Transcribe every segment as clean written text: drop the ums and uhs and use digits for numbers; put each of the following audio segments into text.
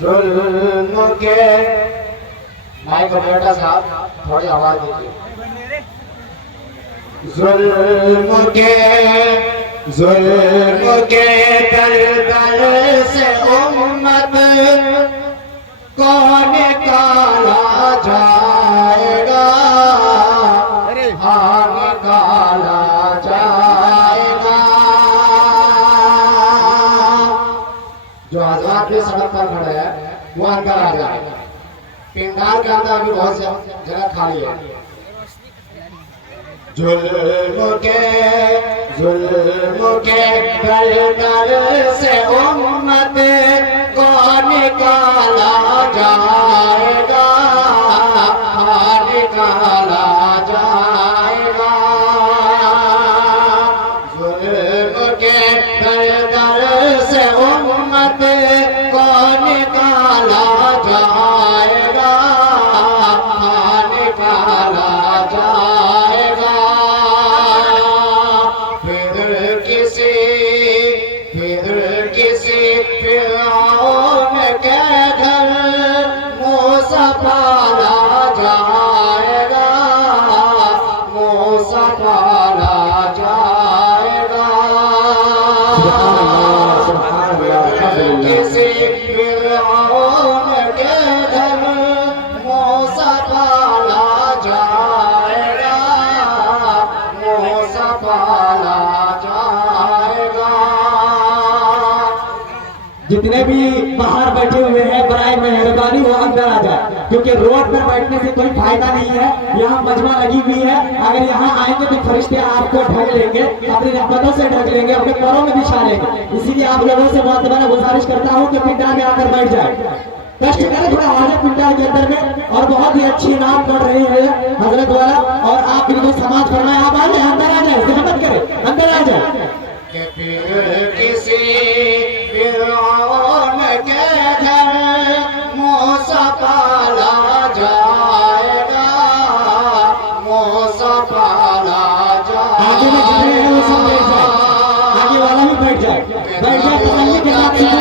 जुल्म के mic operator साहब थोड़ी आवाज दीजिए। जुल्म के दलदल से उम्मत कौन निकाला जाएगा, हाँ निकाला जाएगा। जो आजाद भी सड़क पर खड़े हैं वो अंदर आ जाएगा। पिंडाल के अंदर भी बहुत जगह खाली है। जुल्म के दलदल से उम्मत को निकाला जाएगा, निकाला जाएगा। जुल्म के दलदल से उम्मत को निकाला जाएगा, निकाला जाएगा। किसी फिरौन के घर मूसा पाला जाएगा, मूसा पाला जाएगा। किसी फिरौन के घर मूसा पाला जाएगा, मूसा पाला जाएगा। जितने भी बाहर बैठे हुए हैं बराए मेहरबानी वो अंदर आ जाए, क्योंकि रोड पर बैठने से कोई फायदा नहीं है। यहाँ मजमा लगी हुई है, अगर यहाँ आएंगे तो फरिश्ते आपको ढक लेंगे, अपनी रहमतों से ढक लेंगे, अपने पैरों में बिछा लेंगे। इसीलिए आप लोगों से बहुत बड़ा गुजारिश करता हूँ कि पिंडाल में आकर बैठ जाए। कष्ट करें थोड़ा आवाज पिंडाल के अंदर में। और बहुत ही अच्छी नाम पढ़ रही है हजरत वाला, और आप इनको समाज फरमाए। आप आ जाए, अंदर आ जाए, जहमत करें, अंदर आ जाए। किसी फिरौन के घर मूसा पाला जाएगा, मूसा पाला जाएगा। आगे में जितने हैं वो सब बैठ जाए, आगे वाला भी बैठ जाए, बैठ जाए। तसल्ली के साथ के साथ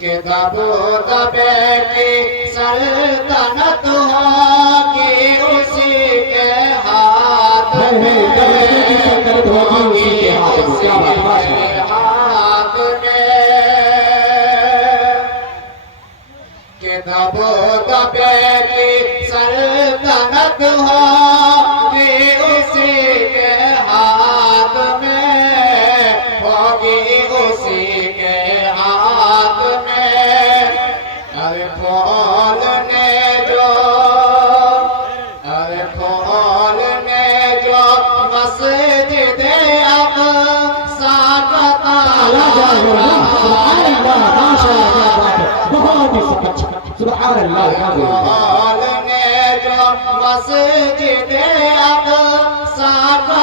के दबो दबे की सल्तनत होगी उसी के हाथ में, होगी उसी के हाथ में। के दबो दबे की सल्तनत होगी उसी के हाथ में, होगी उसी के हाथ में। अरे खोलने जो मस्जिद अक़सा का ताला बहुत ही सुभान अल्लाह। खोलने जो मस्जिद अक़सा का